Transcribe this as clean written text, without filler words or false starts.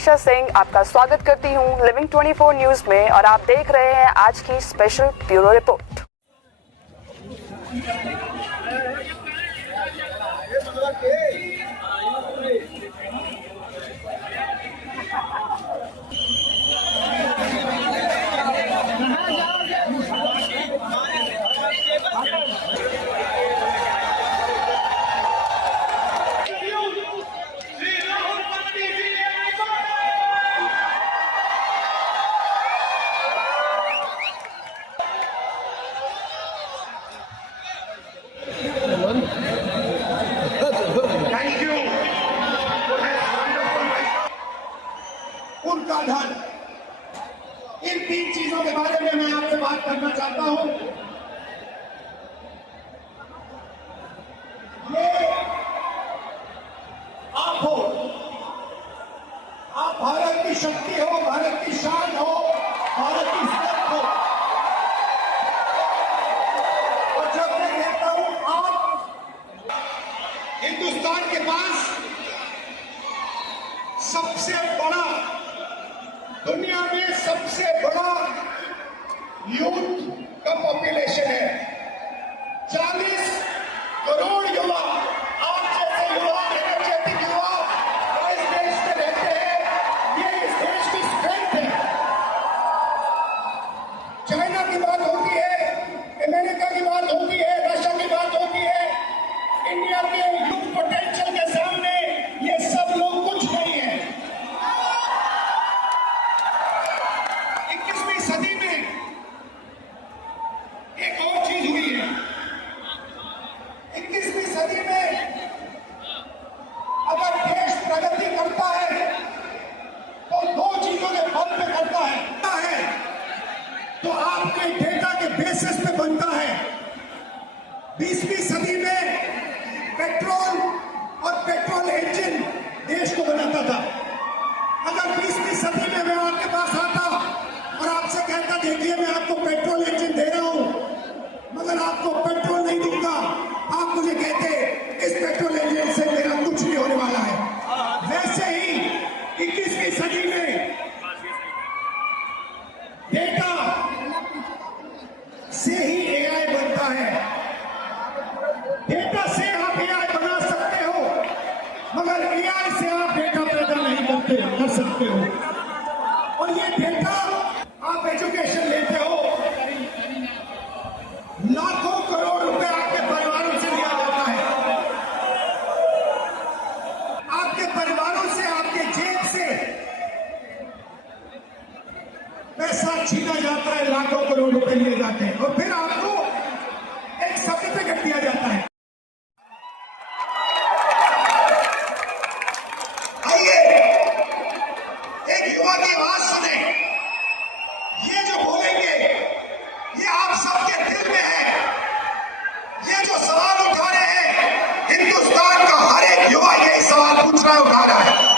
मनीषा सिंह आपका स्वागत करती हूं लिविंग 24 न्यूज में और आप देख रहे हैं आज की स्पेशल ब्यूरो रिपोर्ट। उनका धन, इन 3 चीजों के बारे में मैं आपसे बात करना चाहता हूं। ये आप हो, आप भारत की शक्ति हो, भारत की शान हो, भारत की शक्ति हो। और जब मैं कहता हूं आप, हिंदुस्तान के पास सबसे बड़ा, दुनिया में सबसे बड़ा यूथ का पॉपुलेशन है। 40 करोड़ युवा, आप जैसे युवा, एनर्जेटिक युवा इस देश में रहते हैं। ये इस देश की स्ट्रेंथ है। चाइना की बात होती है, अमेरिका की बात होती है, रशिया की बात होती है, इंडिया के यूथ पोटेंशियल के सामने ये सब लोग कुछ नहीं है। 21वीं सदी में एक और चीज हुई है। 21वीं सदी में अगर देश प्रगति करता है तो 2 चीजों के बल पे करता है। तो आपके डेटा के बेसिस पे बनता है। 20वीं सदी में पेट्रोल और पेट्रोल इंजन देश को बनाता था। अगर 20वीं सदी में मैं आपके पास आता और आपसे कहता देखिए मैं आपको पेट्रोल इंजन दे रहा हूं मगर आपको पेट्रोल नहीं दूंगा, आप मुझे कहते इस पेट्रोल इंजन से मेरा कुछ नहीं होने वाला है। वैसे ही 21वीं सदी में डेटा से ही एआई बनता है। डेटा से आप एआई बना सकते हो मगर एआई से आप डेटा पैदा नहीं कर सकते हो। और ये डेटा आप एजुकेशन लेते हो, लाखों करोड़ रुपए आपके परिवारों से लिया जाता है। आपके परिवारों से, आपके जेब से पैसा छीना जाता है, लाखों करोड़ रुपए लिए जाते हैं और फिर आपको एक सर्टिफिकेट दिया जाता है। आइए एक युवा की आवाज सुने। ये जो बोलेंगे ये आप सबके दिल में है। ये जो सवाल उठा रहे हैं, हिंदुस्तान का हर एक युवा ये सवाल पूछ रहा है, उठा रहा है।